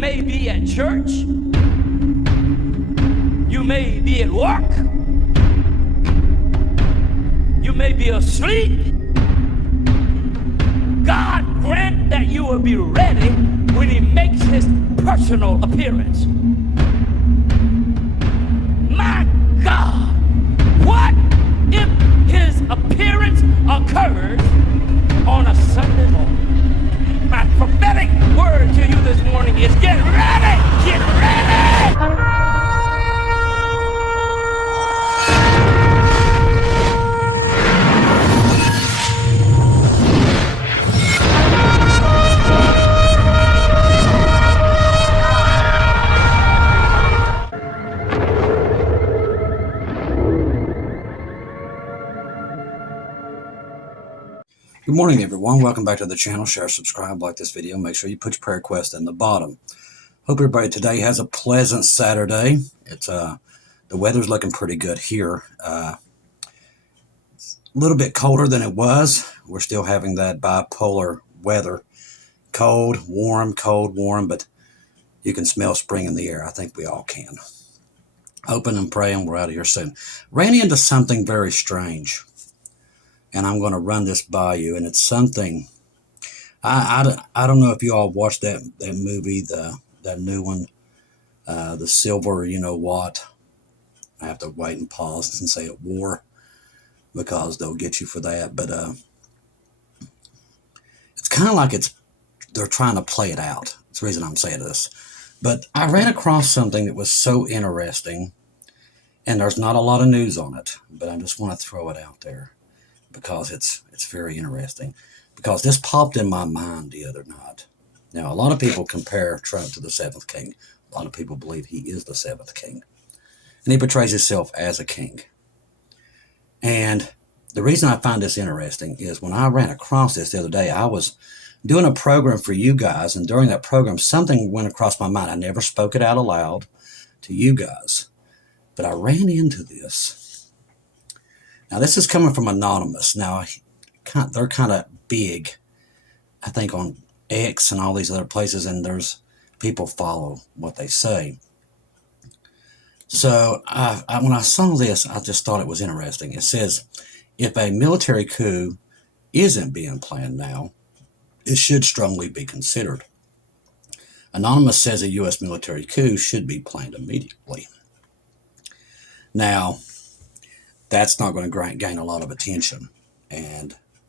may be at church. You may be at work. You may be asleep. God grant that you will be ready when he makes his personal appearance. My God, what if his appearance occurs on a Sunday morning? My prophetic word to you this morning is get ready! Get ready! Good morning, everyone. Welcome back to the channel. Share, subscribe, like this video. Make sure you put your prayer request in the bottom. Hope everybody today has a pleasant Saturday. It's the weather's looking pretty good here. A little bit colder than it was. We're still having that bipolar weather. Cold, warm, but you can smell spring in the air. I think we all can. Hoping and praying we're out of here soon. Ran into something very strange. And I'm going to run this by you, and it's something, I don't know if you all watched that movie, that new one, the Silver, you know what, I have to wait and pause and say it war, because they'll get you for that, but it's kind of like they're trying to play it out. That's the reason I'm saying this, but I ran across something that was so interesting, and there's not a lot of news on it, but I just want to throw it out there. Because it's very interesting. Because this popped in my mind the other night. Now, a lot of people compare Trump to the seventh king. A lot of people believe he is the seventh king. And he portrays himself as a king. And the reason I find this interesting is when I ran across this the other day, I was doing a program for you guys. And during that program, something went across my mind. I never spoke it out aloud to you guys. But I ran into this. Now, this is coming from Anonymous. Now, they're kind of big, I think, on X and all these other places, and there's people follow what they say. So, when I saw this, I just thought it was interesting. It says, if a military coup isn't being planned now, it should strongly be considered. Anonymous says a U.S. military coup should be planned immediately. Now, that's not going to gain a lot of attention,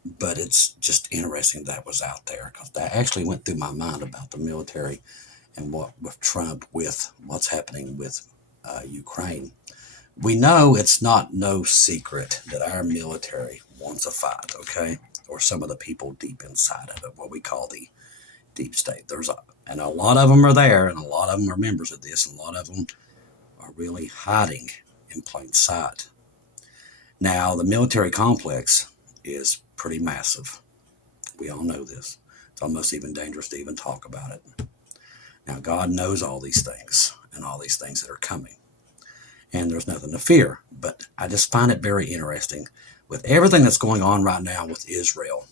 but it's just interesting that was out there, because that actually went through my mind about the military and what with Trump, with what's happening with Ukraine. We know it's no secret that our military wants a fight, okay? Or some of the people deep inside of it, what we call the deep state. And a lot of them are there, and a lot of them are members of this, and a lot of them are really hiding in plain sight. Now, the military complex is pretty massive. We all know this. It's almost even dangerous to even talk about it. Now, God knows all these things and all these things that are coming. And there's nothing to fear. But I just find it very interesting with everything that's going on right now with Israel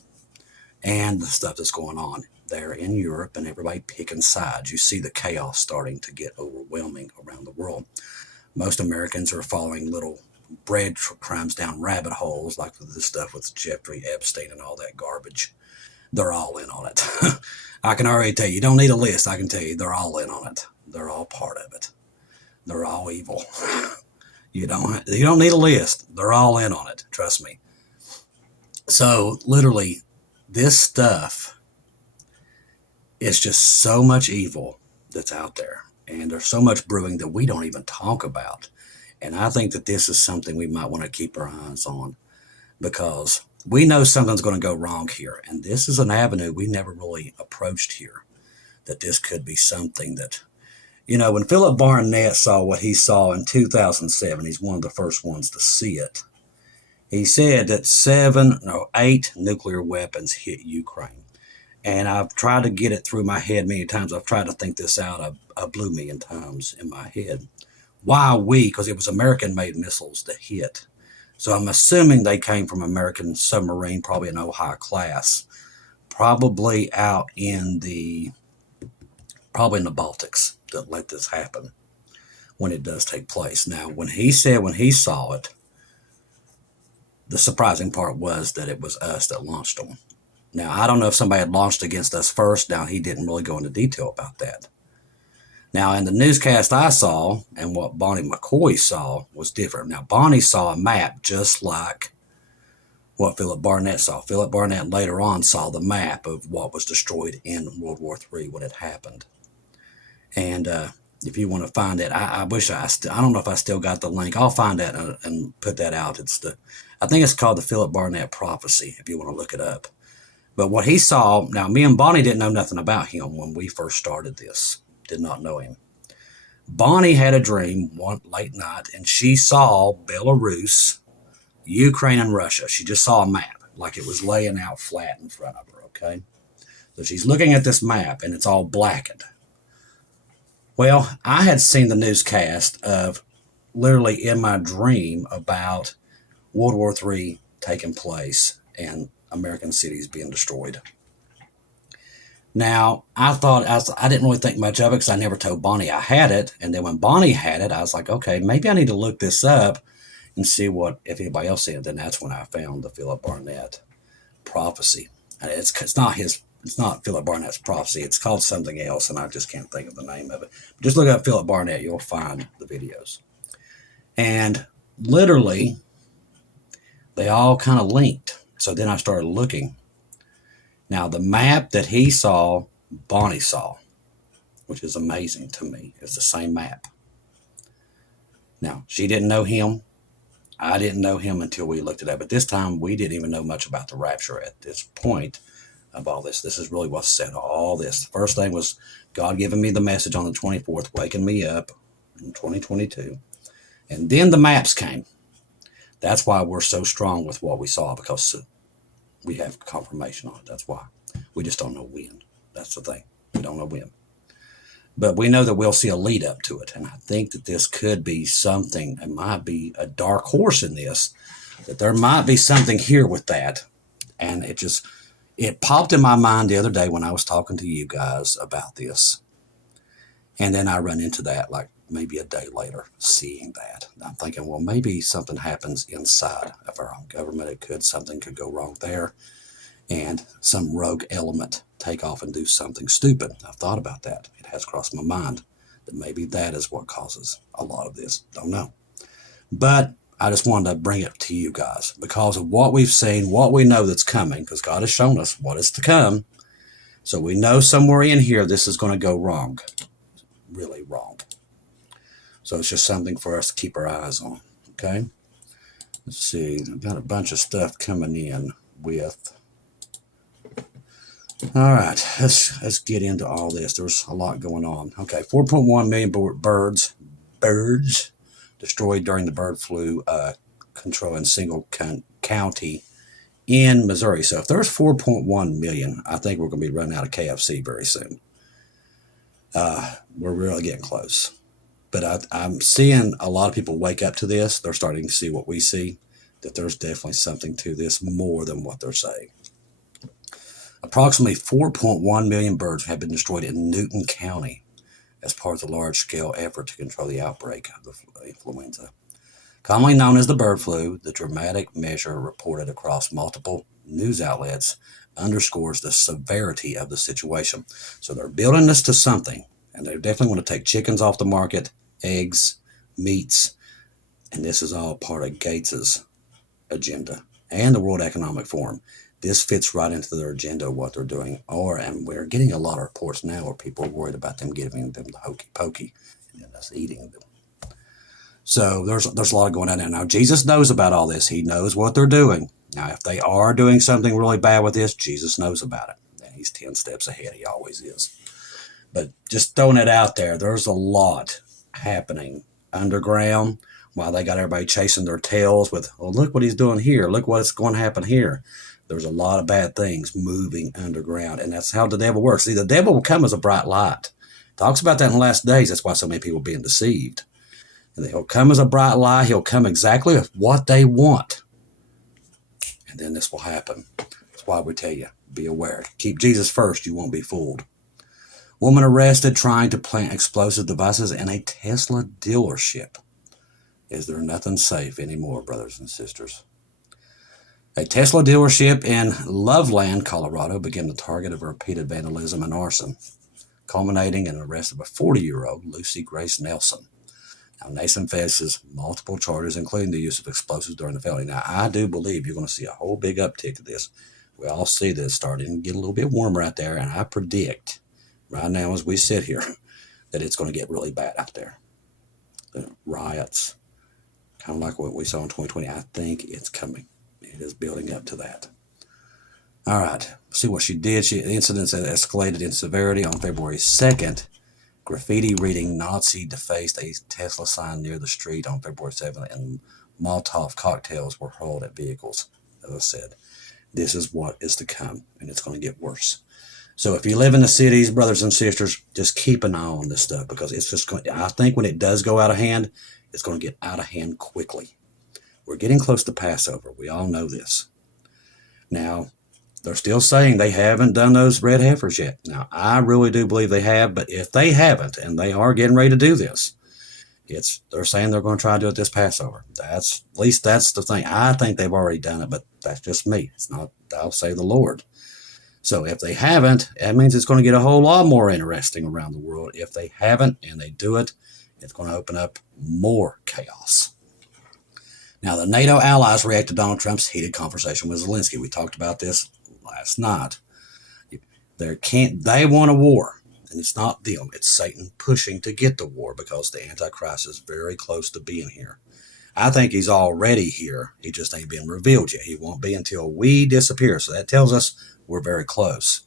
and the stuff that's going on there in Europe and everybody picking sides. You see the chaos starting to get overwhelming around the world. Most Americans are following little breadcrumbs down rabbit holes, like this stuff with Jeffrey Epstein and all that garbage. They're all in on it. I can already tell you, you don't need a list. I can tell you they're all in on it. They're all part of it. They're all evil. You don't need a list. They're all in on it. Trust me. So literally, this stuff is just so much evil that's out there, and there's so much brewing that we don't even talk about. And I think that this is something we might want to keep our eyes on, because we know something's going to go wrong here. And this is an avenue we never really approached here, that this could be something that, you know, when Philip Barnett saw what he saw in 2007, he's one of the first ones to see it. He said that 8 nuclear weapons hit Ukraine. And I've tried to get it through my head many times. I've tried to think this out a blue million times in my head. Why because it was American-made missiles that hit. So I'm assuming they came from American submarine, probably an Ohio class, probably out in the probably in the Baltics, that let this happen when it does take place. Now, when he saw it, the surprising part was that it was us that launched them. Now, I don't know if somebody had launched against us first. Now, he didn't really go into detail about that. Now, in the newscast I saw, and what Bonnie McCoy saw was different. Now, Bonnie saw a map just like what Philip Barnett saw. Philip Barnett later on saw the map of what was destroyed in World War III when it happened. And if you want to find it, I wish I don't know if I still got the link. I'll find that and put that out. I think it's called the Philip Barnett Prophecy, if you want to look it up. But what he saw, now me and Bonnie didn't know nothing about him when we first started this. Did not know him. Bonnie had a dream one late night, and she saw Belarus, Ukraine, and Russia. She just saw a map, like it was laying out flat in front of her, okay? So she's looking at this map, and it's all blackened. Well, I had seen the newscast of literally in my dream about World War III taking place and American cities being destroyed. Now, I didn't really think much of it because I never told Bonnie I had it. And then when Bonnie had it, I was like, okay, maybe I need to look this up and see if anybody else seen it. Then that's when I found the Philip Barnett Prophecy. It's not Philip Barnett's Prophecy. It's called something else, and I just can't think of the name of it. Just look up Philip Barnett. You'll find the videos. And literally, they all kind of linked. So then I started looking. Now, the map that he saw, Bonnie saw, which is amazing to me. It's the same map. Now, she didn't know him. I didn't know him until we looked it up. At this time, we didn't even know much about the rapture at this point of all this. This is really what said all this. The first thing was God giving me the message on the 24th, waking me up in 2022. And then the maps came. That's why we're so strong with what we saw, because we have confirmation on it. That's why. We just don't know when. That's the thing. We don't know when. But we know that we'll see a lead up to it. And I think that this could be something. It might be a dark horse in this. That there might be something here with that. And it popped in my mind the other day when I was talking to you guys about this. And then I run into that like maybe a day later, seeing that. I'm thinking, well, maybe something happens inside of our own government. Something could go wrong there, and some rogue element take off and do something stupid. I've thought about that. It has crossed my mind that maybe that is what causes a lot of this. Don't know. But I just wanted to bring it to you guys because of what we've seen, what we know that's coming, because God has shown us what is to come. So we know somewhere in here this is going to go wrong, really wrong. So it's just something for us to keep our eyes on, okay? Let's see. I've got a bunch of stuff coming in with. All right, let's get into all this. There's a lot going on. Okay, 4.1 million birds destroyed during the bird flu control in single county in Missouri. So if there's 4.1 million, I think we're going to be running out of KFC very soon. We're really getting close. But I'm seeing a lot of people wake up to this. They're starting to see what we see, that there's definitely something to this more than what they're saying. Approximately 4.1 million birds have been destroyed in Newton County as part of the large-scale effort to control the outbreak of the influenza. Commonly known as the bird flu, the dramatic measure reported across multiple news outlets underscores the severity of the situation. So they're building this to something, and they definitely want to take chickens off the market, eggs, meats, and this is all part of Gates's agenda and the World Economic Forum. This fits right into their agenda of what they're doing. And we're getting a lot of reports now where people are worried about them giving them the hokey pokey and then us eating them. So there's a lot going on there. Now, Jesus knows about all this. He knows what they're doing. Now, if they are doing something really bad with this, Jesus knows about it. And he's 10 steps ahead. He always is. But just throwing it out there, there's a lot happening underground while they got everybody chasing their tails with, oh, look what he's doing here. Look what's going to happen here. There's a lot of bad things moving underground, and that's how the devil works. See, the devil will come as a bright light. Talks about that in the last days. That's why so many people are being deceived. And he'll come as a bright light. He'll come exactly with what they want. And then this will happen. That's why we tell you, be aware. Keep Jesus first. You won't be fooled. Woman arrested trying to plant explosive devices in a Tesla dealership. Is there nothing safe anymore, brothers and sisters? A Tesla dealership in Loveland, Colorado, became the target of repeated vandalism and arson, culminating in the arrest of a 40-year-old Lucy Grace Nelson. Now, Nelson faces multiple charges, including the use of explosives during the felony. Now, I do believe you're going to see a whole big uptick of this. We all see that it's starting to get a little bit warmer out there, and I predict right now as we sit here that it's going to get really bad out there. The riots, kind of like what we saw in 2020, I think it's coming. It is building up to that. All right, see what she did. Incidents that escalated in severity on February 2nd. Graffiti reading Nazi defaced a Tesla sign near the street on February 7th, and Molotov cocktails were hurled at vehicles. As I said, this is what is to come, and it's going to get worse. So if you live in the cities, brothers and sisters, just keep an eye on this stuff, because it's just going. I think when it does go out of hand, it's going to get out of hand quickly. We're getting close to Passover. We all know this. Now, they're still saying they haven't done those red heifers yet. Now, I really do believe they have, but if they haven't, and they are getting ready to do this, they're saying they're going to try to do it this Passover. At least that's the thing. I think they've already done it, but that's just me. It's not, I'll say the Lord. So if they haven't, that means it's going to get a whole lot more interesting around the world. If they haven't and they do it, it's going to open up more chaos. Now, the NATO allies react to Donald Trump's heated conversation with Zelensky. We talked about this last night. They want a war, and it's not them. It's Satan pushing to get the war, because the Antichrist is very close to being here. I think he's already here. He just ain't been revealed yet. He won't be until we disappear. So that tells us we're very close.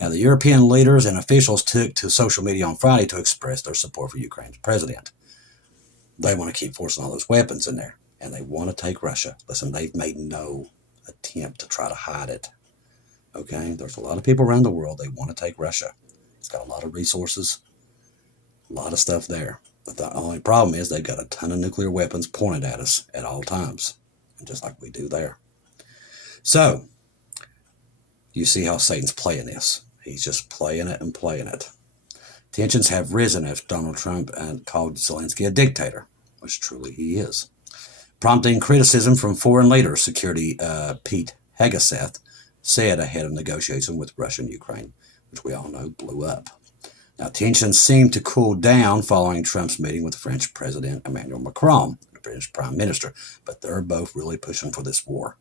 Now, the European leaders and officials took to social media on Friday to express their support for Ukraine's president. They want to keep forcing all those weapons in there, and they want to take Russia. Listen, they've made no attempt to try to hide it. Okay, there's a lot of people around the world, they want to take Russia. It's got a lot of resources, a lot of stuff there. But the only problem is they've got a ton of nuclear weapons pointed at us at all times, and just like we do there. So, you see how Satan's playing this. He's just playing it and playing it. Tensions have risen after Donald Trump called Zelensky a dictator, which truly he is, prompting criticism from foreign leaders. Security Pete Hegseth said ahead of negotiations with Russia and Ukraine, which we all know blew up. Now, tensions seem to cool down following Trump's meeting with French President Emmanuel Macron, the British Prime Minister, but they're both really pushing for this war.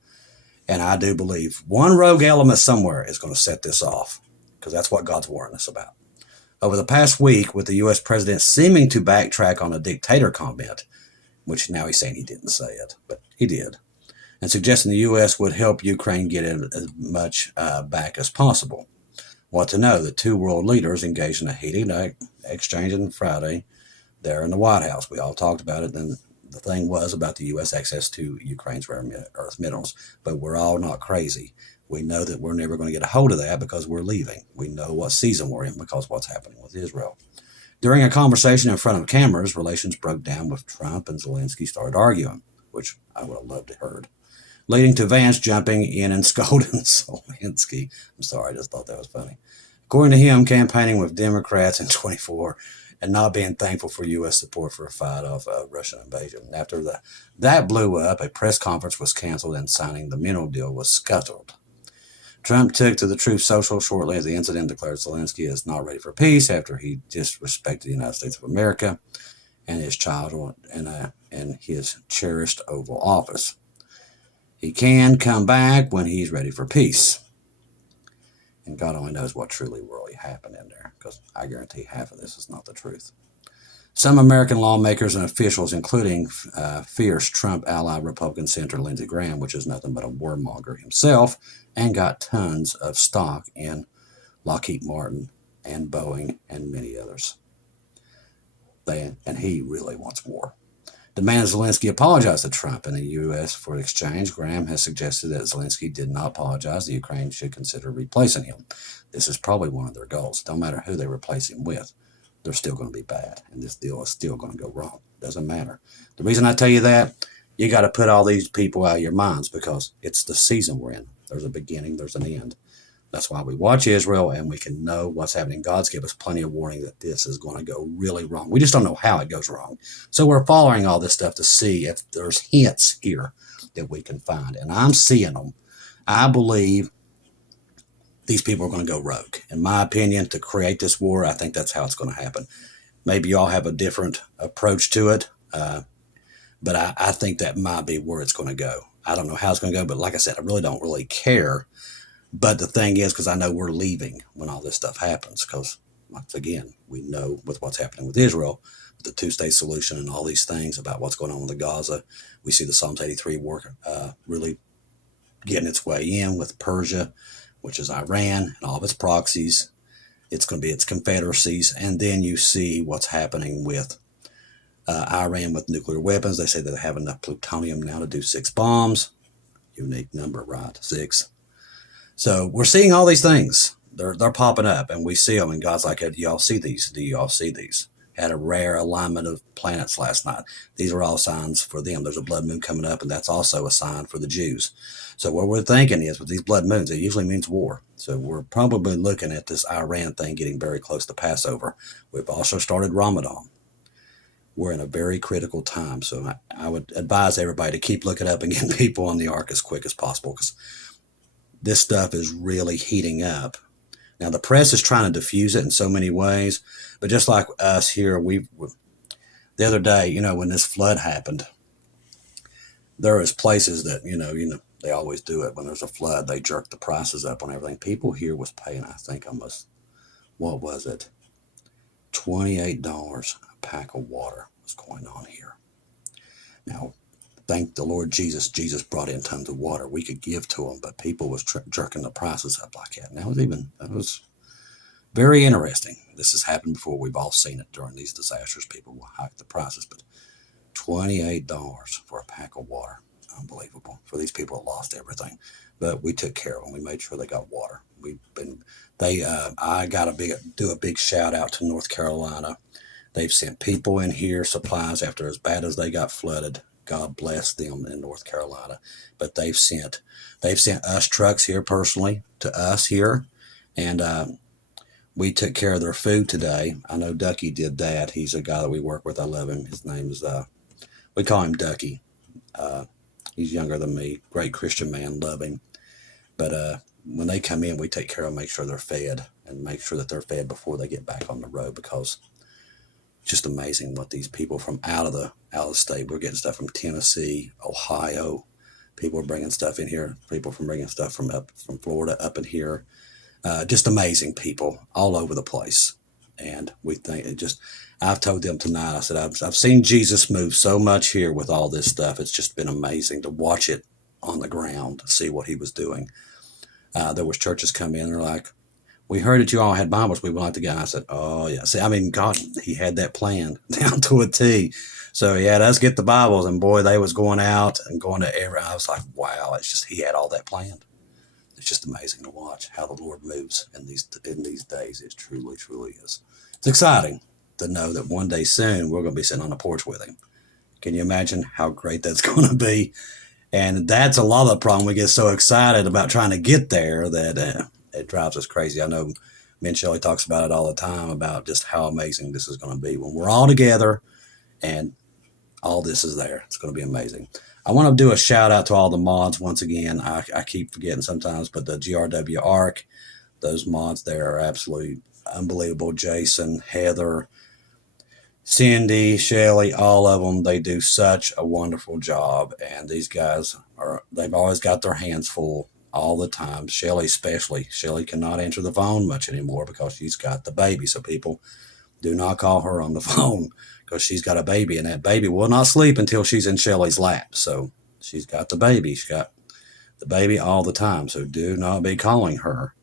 And I do believe one rogue element somewhere is going to set this off, because that's what God's warning us about. Over the past week, with the U.S. president seeming to backtrack on a dictator comment, which now he's saying he didn't say it, but he did, and suggesting the U.S. would help Ukraine get as much back as possible. What to know, the two world leaders engaged in a heated exchange on Friday there in the White House. We all talked about it. Then the thing was about the U.S. access to Ukraine's rare earth minerals, but we're all not crazy. We know that we're never going to get a hold of that because we're leaving. We know what season we're in because of what's happening with Israel. During a conversation in front of cameras, relations broke down with Trump and Zelensky started arguing, which I would have loved to have heard, leading to Vance jumping in and scolding Zelensky. I'm sorry, I just thought that was funny. According to him, campaigning with Democrats in 24 and not being thankful for U.S. support for a fight off a Russian invasion. After that blew up, a press conference was canceled and signing the mineral deal was scuttled. Trump took to the Truth Social shortly as the incident, declared Zelensky is not ready for peace after he disrespected the United States of America and his child and his cherished Oval Office. He can come back when he's ready for peace. And God only knows what truly really happened in there, because I guarantee half of this is not the truth. Some American lawmakers and officials, including fierce Trump ally Republican Senator Lindsey Graham, which is nothing but a warmonger himself, and got tons of stock in Lockheed Martin and Boeing and many others. And he really wants war. Demands Zelensky apologize to Trump and the U.S. for the exchange. Graham has suggested that Zelensky did not apologize. The Ukraine should consider replacing him. This is probably one of their goals. Don't matter who they replace him with, they're still going to be bad, and this deal is still going to go wrong. Doesn't matter. The reason I tell you that, you got to put all these people out of your minds, because it's the season we're in. There's a beginning, there's an end. That's why we watch Israel, and we can know what's happening. God's given us plenty of warning that this is going to go really wrong. We just don't know how it goes wrong. So we're following all this stuff to see if there's hints here that we can find. And I'm seeing them. I believe these people are going to go rogue. In my opinion, to create this war, I think that's how it's going to happen. Maybe y'all have a different approach to it, but I think that might be where it's going to go. I don't know how it's going to go, but like I said, I really don't really care. But the thing is, because I know we're leaving when all this stuff happens, because once again, we know with what's happening with Israel, with the two-state solution and all these things about what's going on with the Gaza, we see the Psalms 83 war really getting its way in with Persia, which is Iran and all of its proxies. It's going to be its confederacies. And then you see what's happening with Iran with nuclear weapons. They say that they have enough plutonium now to do 6 bombs. Unique number, right? 6. So we're seeing all these things. They're popping up, and we see them. And God's like, do y'all see these? Do y'all see these? Had a rare alignment of planets last night. These are all signs for them. There's a blood moon coming up, and that's also a sign for the Jews. So what we're thinking is with these blood moons, it usually means war. So we're probably looking at this Iran thing getting very close to Passover. We've also started Ramadan. We're in a very critical time. So I would advise everybody to keep looking up and getting people on the ark as quick as possible, because this stuff is really heating up. Now, the press is trying to diffuse it in so many ways, but just like us here, the other day, when this flood happened, there was places that, they always do it when there's a flood. They jerk the prices up on everything. People here was paying, I think what was it? $28 a pack of water was going on here. Now, thank the Lord Jesus. Jesus brought in tons of water we could give to them, but people was jerking the prices up like that. And that was very interesting. This has happened before. We've all seen it during these disasters. People will hike the prices, but $28 for a pack of water. Unbelievable for these people that lost everything. But we took care of them. We made sure they got water. I got do a big shout out to North Carolina. They've sent people in here, supplies after as bad as they got flooded. God bless them in North Carolina. But they've sent us trucks here personally to us here, and we took care of their food today. I know Ducky did that. He's a guy that we work with. I love him. His name is we call him Ducky. He's younger than me. Great Christian man. Love him. But when they come in, we take care of them, make sure they're fed, and make sure that they're fed before they get back on the road, because it's just amazing what these people from out of the state. We're getting stuff from Tennessee, Ohio. People are bringing stuff in here. People from bringing stuff from Florida up in here. Just amazing people all over the place. And we think I've told them tonight, I said, I've seen Jesus move so much here with all this stuff. It's just been amazing to watch it on the ground, to see what he was doing. There was churches come in, they're like, we heard that you all had Bibles. We would like to get. I said, oh, yeah. See, God, he had that planned down to a T. So he had us get the Bibles, and boy, they was going out and going to I was like, wow, he had all that planned. It's just amazing to watch how the Lord moves in these days. It truly, truly is. It's exciting to know that one day soon we're going to be sitting on the porch with him. Can you imagine how great that's going to be? And that's a lot of the problem. We get so excited about trying to get there that it drives us crazy. I know me and Shelley talks about it all the time, about just how amazing this is going to be when we're all together and all this is there. It's going to be amazing. I want to do a shout out to all the mods once again. I keep forgetting sometimes, but the GRW ARC, those mods there are absolutely unbelievable. Jason, Heather, Cindy, Shelley, all of them, they do such a wonderful job. And these guys they've always got their hands full all the time. Shelley especially. Shelley cannot answer the phone much anymore because she's got the baby. So people, do not call her on the phone, because she's got a baby, and that baby will not sleep until she's in Shelley's lap. So she's got the baby. She's got the baby all the time. So do not be calling her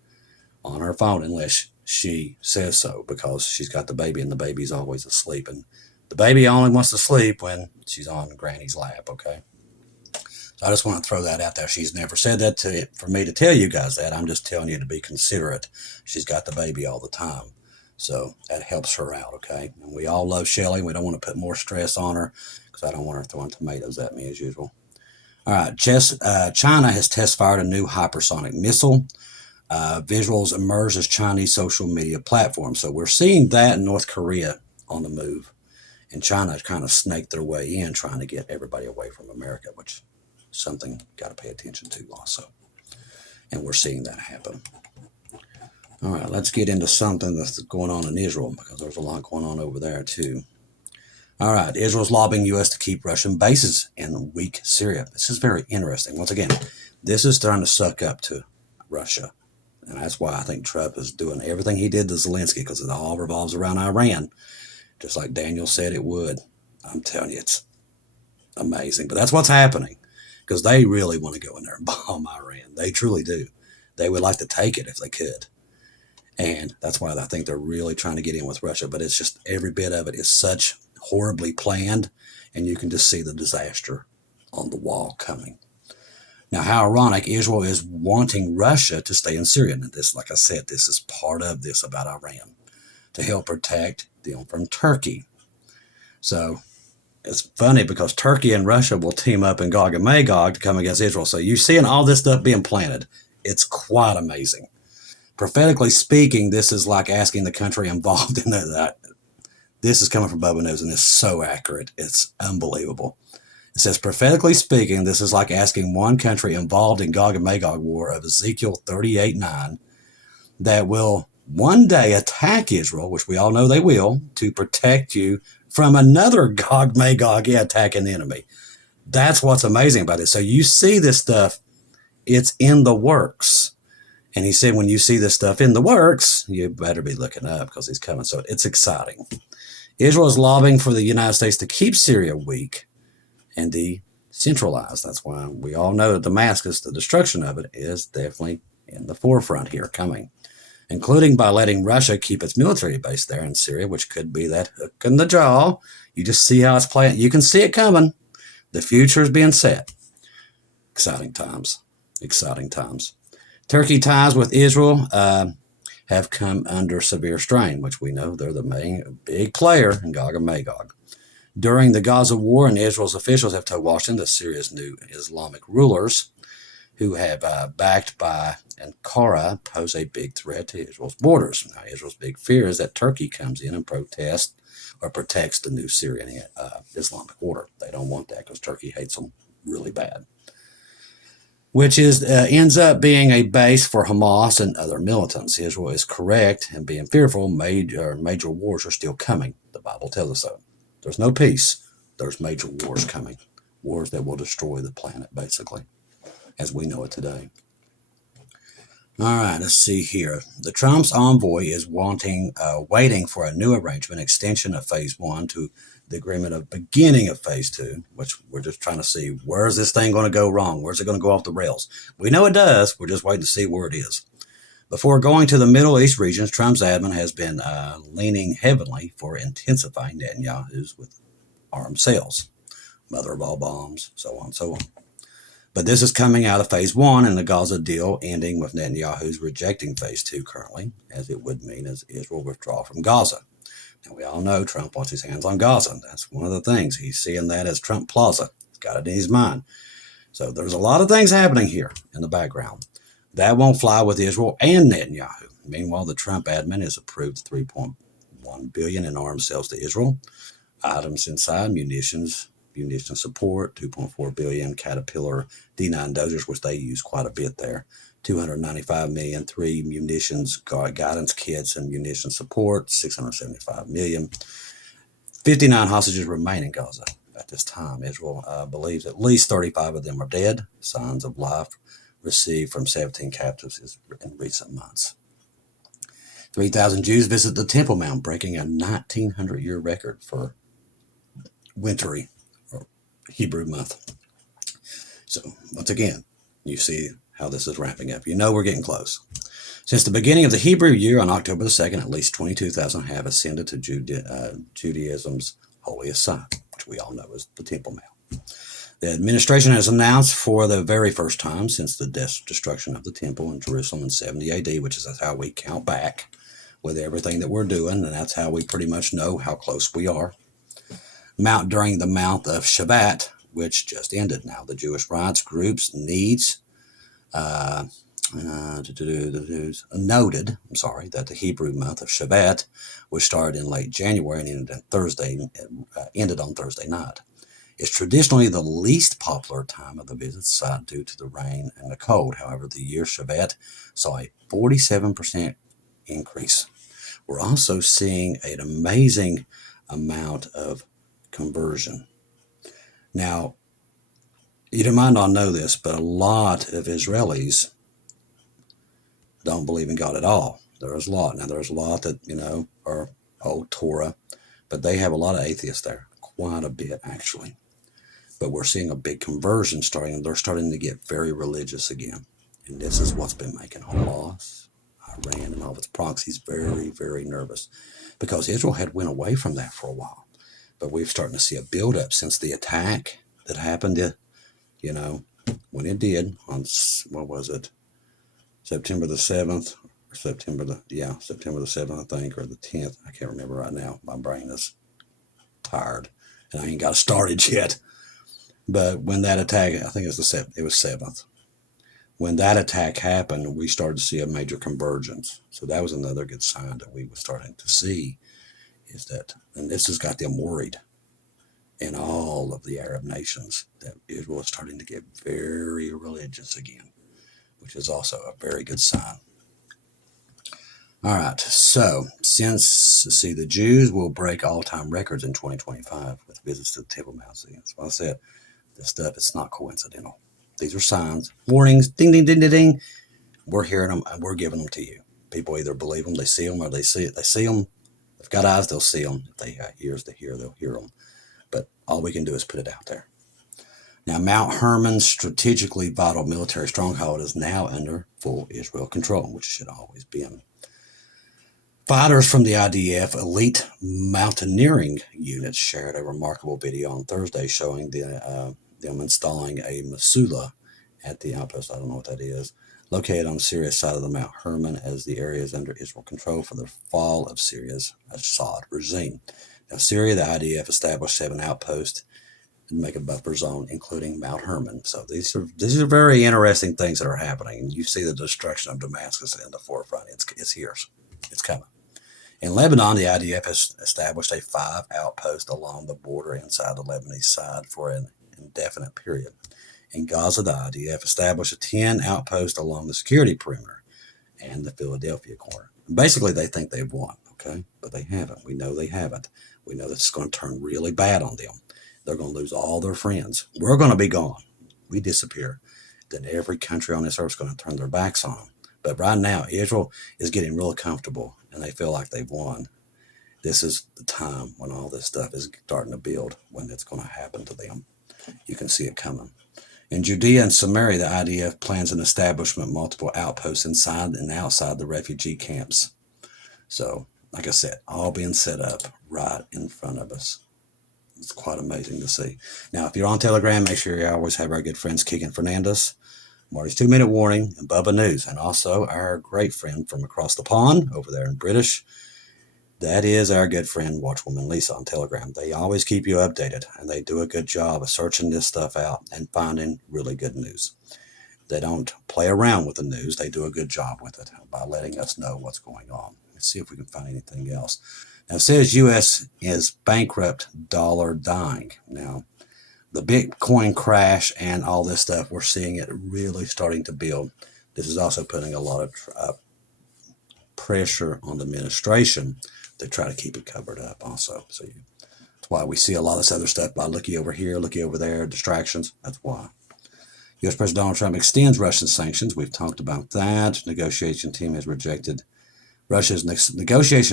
on her phone unless she says so, because she's got the baby, and the baby's always asleep. And the baby only wants to sleep when she's on Granny's lap, okay? So I just want to throw that out there. She's never said that for me to tell you guys that. I'm just telling you to be considerate. She's got the baby all the time. So that helps her out, okay? And we all love Shelley. We don't want to put more stress on her, because I don't want her throwing tomatoes at me as usual. All right, China has test fired a new hypersonic missile. Visuals emerge as Chinese social media platforms. So we're seeing that in North Korea on the move. And China kind of snaked their way in, trying to get everybody away from America, which is something got to pay attention to also. And we're seeing that happen. All right, let's get into something that's going on in Israel, because there's a lot going on over there too. All right, Israel's lobbying U.S. to keep Russian bases in weak Syria. This is very interesting. Once again, this is trying to suck up to Russia. And that's why I think Trump is doing everything he did to Zelensky, because it all revolves around Iran, just like Daniel said it would. I'm telling you, it's amazing. But that's what's happening, because they really want to go in there and bomb Iran. They truly do. They would like to take it if they could. And that's why I think they're really trying to get in with Russia. But it's just every bit of it is such horribly planned, and you can just see the disaster on the wall coming. Now, how ironic, Israel is wanting Russia to stay in Syria. And this, like I said, this is part of this about Iran, to help protect them from Turkey. So it's funny, because Turkey and Russia will team up in Gog and Magog to come against Israel. So you're seeing all this stuff being planted. It's quite amazing. Prophetically speaking, this is like asking the country involved in that. This is coming from Bubba News, and it's so accurate. It's unbelievable. It says, prophetically speaking, this is like asking one country involved in Gog and Magog war of Ezekiel 38:9 that will one day attack Israel, which we all know they will, to protect you from another Gog Magog attacking the enemy. That's what's amazing about it. So you see this stuff, it's in the works. And he said, when you see this stuff in the works, you better be looking up, because he's coming. So it's exciting. Israel is lobbying for the United States to keep Syria weak and decentralized. That's why we all know that Damascus, the destruction of it, is definitely in the forefront here coming, including by letting Russia keep its military base there in Syria, which could be that hook in the jaw. You just see how it's playing. You can see it coming. The future is being set. Exciting times. Exciting times. Turkey ties with Israel have come under severe strain, which we know they're the main big player in Gog and Magog. During the Gaza war, and Israel's officials have told Washington that Syria's new Islamic rulers, who have backed by Ankara, pose a big threat to Israel's borders. Now, Israel's big fear is that Turkey comes in and protests or protects the new Syrian Islamic order. They don't want that, because Turkey hates them really bad, which is ends up being a base for Hamas and other militants. Israel is correct in being fearful. Major wars are still coming. The Bible tells us so. There's no peace. There's major wars coming. Wars that will destroy the planet, basically, as we know it today. All right, let's see here. The Trump's envoy is waiting for a new arrangement, extension of phase 1 to the agreement of beginning of phase 2, which we're just trying to see, where's this thing going to go wrong? Where's it going to go off the rails? We know it does. We're just waiting to see where it is. Before going to the Middle East regions, Trump's admin has been leaning heavily for intensifying Netanyahu's with armed sales, mother of all bombs, so on and so on. But this is coming out of phase 1 and the Gaza deal ending with Netanyahu's rejecting phase 2 currently, as it would mean as Israel withdraw from Gaza. Now, we all know Trump wants his hands on Gaza. That's one of the things. He's seeing that as Trump Plaza. He's got it in his mind. So there's a lot of things happening here in the background. That won't fly with Israel and Netanyahu. Meanwhile, the Trump admin has approved $3.1 billion in arms sales to Israel. Items inside, munition support, $2.4 billion Caterpillar D9 dozers, which they use quite a bit there. $295 million, 3 munitions guidance kits and munition support, $675 million. 59 hostages remain in Gaza at this time. Israel believes at least 35 of them are dead. Signs of life received from 17 captives in recent months. 3,000 Jews visit the Temple Mount, breaking a 1,900-year record for wintry or Hebrew month. So once again, you see how this is ramping up. You know we're getting close. Since the beginning of the Hebrew year on October the 2nd, at least 22,000 have ascended to Judaism's holiest site, which we all know is the Temple Mount. The administration has announced for the very first time since the destruction of the temple in Jerusalem in 70 AD, which is how we count back with everything that we're doing, and that's how we pretty much know how close we are. During the month of Shabbat, which just ended now, the Jewish rights groups needs noted, that the Hebrew month of Shevat was started in late January and ended on Thursday night. It's traditionally the least popular time of the visit site due to the rain and the cold. However, the year Shevat saw a 47% increase. We're also seeing an amazing amount of conversion. Now, you might not know this, but a lot of Israelis don't believe in God at all. There's a lot. Now, there's a lot that, are old Torah, but they have a lot of atheists there, quite a bit, actually. But we're seeing a big conversion starting. They're starting to get very religious again. And this is what's been making Hamas, Iran, and all of its proxies very, very nervous, because Israel had went away from that for a while. But we're starting to see a buildup since the attack that happened, when it did on, what was it, September the 7th, or September the 7th, I think, or the 10th. I can't remember right now. My brain is tired, and I ain't got started yet. But when that attack, I think it was 7th. When that attack happened, we started to see a major convergence. So that was another good sign that we were starting to see, is that, and this has got them worried in all of the Arab nations, that Israel is starting to get very religious again, which is also a very good sign. All right, so the Jews will break all-time records in 2025 with visits to the Temple Mount. That's why I said this stuff, it's not coincidental. These are signs, warnings, ding, ding, ding, ding, ding. We're hearing them, and we're giving them to you. People either believe them, they see them, or they see it. They see them. If they've got eyes, they'll see them. If they have ears to hear, they'll hear them. But all we can do is put it out there. Now, Mount Hermon's strategically vital military stronghold is now under full Israel control, which should always be in. Fighters from the IDF elite mountaineering units shared a remarkable video on Thursday showing them installing a Masula at the outpost. I don't know what that is. Located on Syria's side of the Mount Hermon, as the area is under Israel control for the fall of Syria's Assad regime. Now, Syria, the IDF established 7 outposts and make a buffer zone, including Mount Hermon. So these are very interesting things that are happening. And you see the destruction of Damascus in the forefront. It's here. It's coming. In Lebanon, the IDF has established a 5 outpost along the border inside the Lebanese side for an indefinite period. In Gaza, the IDF established a 10 outpost along the security perimeter and the Philadelphia corner. Basically, they think they've won, okay? But they haven't. We know they haven't. We know that it's going to turn really bad on them. They're going to lose all their friends. We're going to be gone. We disappear. Then every country on this earth is going to turn their backs on them. But right now, Israel is getting really comfortable, and they feel like they've won. This is the time when all this stuff is starting to build, when it's going to happen to them. You can see it coming. In Judea and Samaria, the IDF plans an establishment of multiple outposts inside and outside the refugee camps. So, like I said, all being set up right in front of us. It's quite amazing to see. Now, if you're on Telegram, make sure you always have our good friends Keegan Fernandez, Marty's 2-Minute Warning, and Bubba News, and also our great friend from across the pond over there in British. That is our good friend Watchwoman Lisa on Telegram. They always keep you updated, and they do a good job of searching this stuff out and finding really good news. They don't play around with the news. They do a good job with it by letting us know what's going on. Let's see if we can find anything else. Now, it says U.S. is bankrupt, dollar dying. Now, the Bitcoin crash and all this stuff, we're seeing it really starting to build. This is also putting a lot of pressure on the administration to try to keep it covered up also. So that's why we see a lot of this other stuff by looky over here, looky over there, distractions. That's why. U.S. President Donald Trump extends Russian sanctions. We've talked about that. Russia's negotiation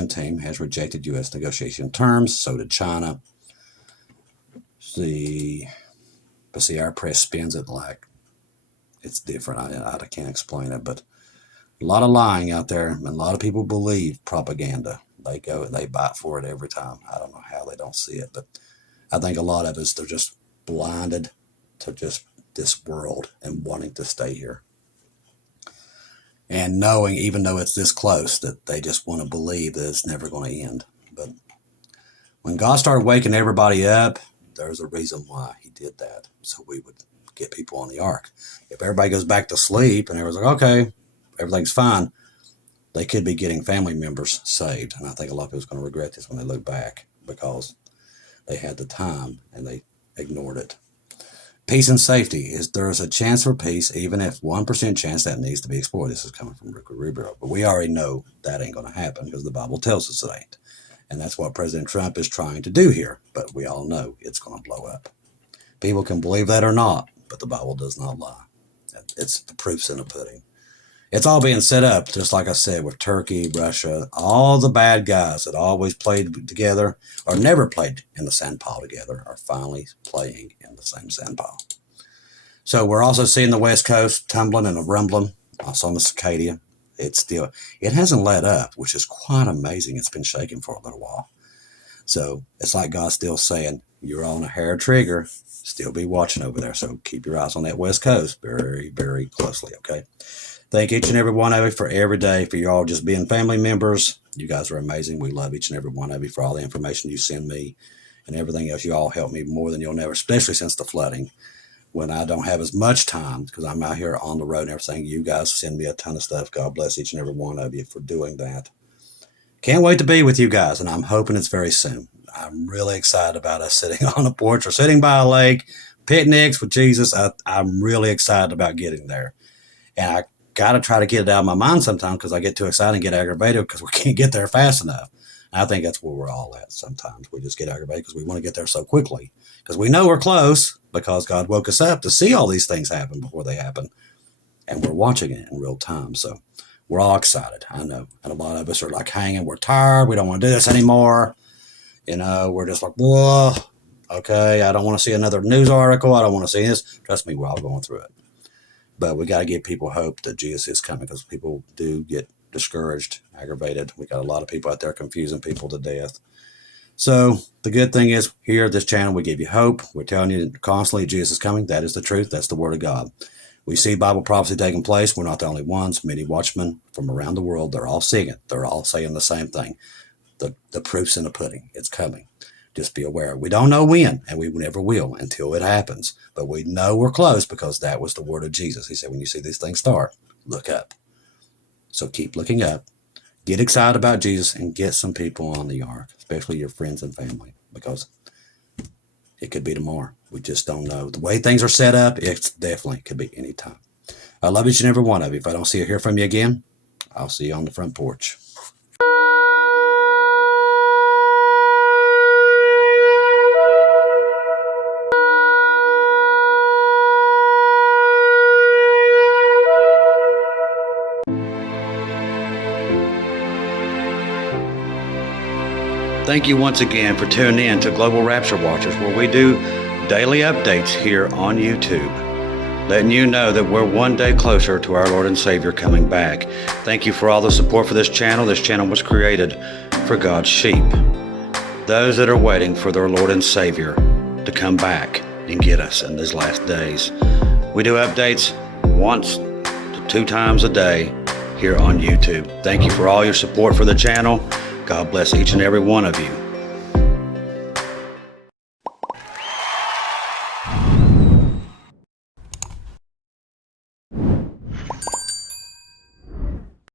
team has rejected U.S. negotiation terms. So did China. But see, our press spins it like it's different. I can't explain it, but a lot of lying out there, and a lot of people believe propaganda. They bite for it every time. I don't know how they don't see it, but I think a lot of us, they're just blinded to just this world and wanting to stay here. And knowing, even though it's this close, that they just want to believe that it's never going to end. But when God started waking everybody up, there's a reason why he did that. So we would get people on the ark. If everybody goes back to sleep and everyone's like, okay, everything's fine, they could be getting family members saved. And I think a lot of people are going to regret this when they look back because they had the time and they ignored it. Peace and safety. Is there is a chance for peace, even if 1% chance that needs to be explored. This is coming from Rick Rubio. But we already know that ain't going to happen because the Bible tells us it ain't. And that's what President Trump is trying to do here. But we all know it's going to blow up. People can believe that or not, but the Bible does not lie. It's the proof's in the pudding. It's all being set up, just like I said, with Turkey, Russia, all the bad guys that always played together or never played in the sandpile together are finally playing in the same sandpile. So we're also seeing the West Coast tumbling and rumbling. Also on the Cicadia. It hasn't let up, which is quite amazing. It's been shaking for a little while. So it's like God's still saying, you're on a hair trigger, still be watching over there. So keep your eyes on that West Coast very, very closely, okay? Thank each and every one of you for every day, for you all just being family members. You guys are amazing. We love each and every one of you for all the information you send me and everything else. You all help me more than you'll never, especially since the flooding. When I don't have as much time, because I'm out here on the road and everything, you guys send me a ton of stuff. God bless each and every one of you for doing that. Can't wait to be with you guys, and I'm hoping it's very soon. I'm really excited about us sitting on a porch or sitting by a lake, picnics with Jesus. I'm really excited about getting there. And I got to try to get it out of my mind sometimes because I get too excited and get aggravated because we can't get there fast enough. And I think that's where we're all at sometimes. We just get aggravated because we want to get there so quickly because we know we're close because God woke us up to see all these things happen before they happen. And we're watching it in real time. So we're all excited. I know. And a lot of us are like hanging. We're tired. We don't want to do this anymore. You know, we're just like, whoa, okay, I don't want to see another news article. I don't want to see this. Trust me, we're all going through it. But we got to give people hope that Jesus is coming because people do get discouraged, aggravated. We got a lot of people out there confusing people to death. So the good thing is here at this channel, we give you hope. We're telling you constantly Jesus is coming. That is the truth. That's the word of God. We see Bible prophecy taking place. We're not the only ones. Many watchmen from around the world, they're all seeing it. They're all saying the same thing. The proof's in the pudding. It's coming. Just be aware. We don't know when, and we never will until it happens. But we know we're close because that was the word of Jesus. He said, when you see these things start, look up. So keep looking up. Get excited about Jesus and get some people on the ark, especially your friends and family, because it could be tomorrow. We just don't know. The way things are set up, it definitely could be any time. I love each and every one of you. If I don't see or hear from you again, I'll see you on the front porch. Thank you once again for tuning in to Global Rapture Watchers, where we do daily updates here on YouTube, letting you know that we're one day closer to our Lord and Savior coming back. Thank you for all the support for this channel. This channel was created for God's sheep, those that are waiting for their Lord and Savior to come back and get us in these last days. We do updates once to 2 times a day here on YouTube. Thank you for all your support for the channel. God bless each and every one of you.